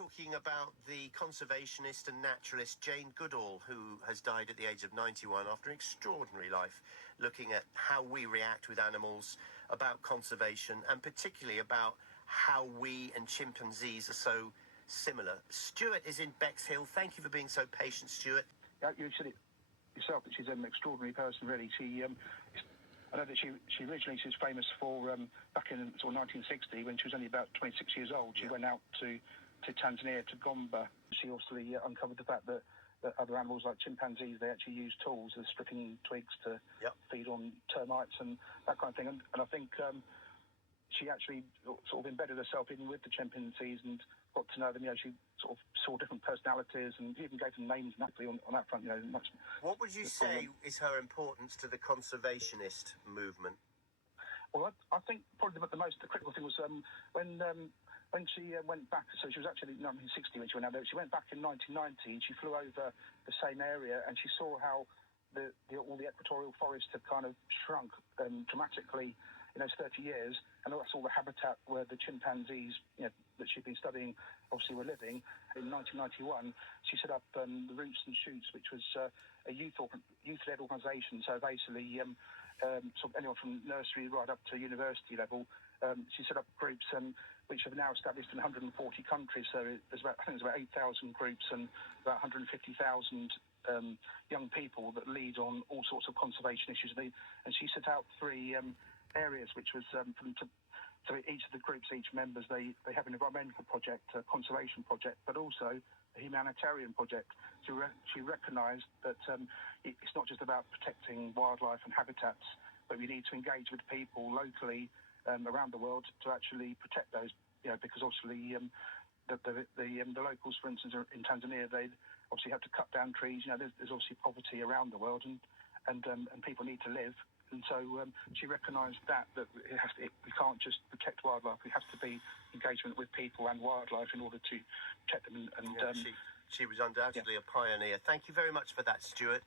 talking about the conservationist and naturalist Jane Goodall, who has died at the age of 91 after an extraordinary life, looking at how we react with animals, about conservation, and particularly about how we and chimpanzees are so similar. Stewart is in Bexhill. Thank you for being so patient, Stewart. You said it yourself that she's an extraordinary person, really. I know that she originally was famous for back in sort of 1960 when she was only about 26 years old. She went out to Tanzania, to Gombe. She obviously uncovered the fact that other animals like chimpanzees, they actually use tools, as stripping twigs to feed on termites and that kind of thing. And I think she actually sort of embedded herself in with the chimpanzees and got to know them. She sort of saw different personalities and even gave them names naturally on that front. What would you say is her importance to the conservationist movement? Well, I think probably the critical thing was when she went back. So she was actually in 1960 when she went out there. She went back in 1990 and she flew over the same area and she saw how all the equatorial forests had kind of shrunk dramatically in those 30 years, and that's all the habitat where the chimpanzees, that she'd been studying, obviously were living. In 1991, she set up the Roots and Shoots, which was a youth-led organisation. So basically, sort of anyone from nursery right up to university level, she set up groups which have now established in 140 countries. So there's about 8,000 groups and about 150,000 young people that lead on all sorts of conservation issues. And she set out 3 areas, which was for each of the groups, each members, they have an environmental project, a conservation project, but also a humanitarian project. She recognised that it's not just about protecting wildlife and habitats, but we need to engage with people locally around the world to actually protect those. Because obviously the locals, for instance, in Tanzania, they obviously have to cut down trees. There's obviously poverty around the world, and people need to live. And so she recognised that we can't just protect wildlife. We have to be engagement with people and wildlife in order to protect them. She was undoubtedly a pioneer. Thank you very much for that, Stewart.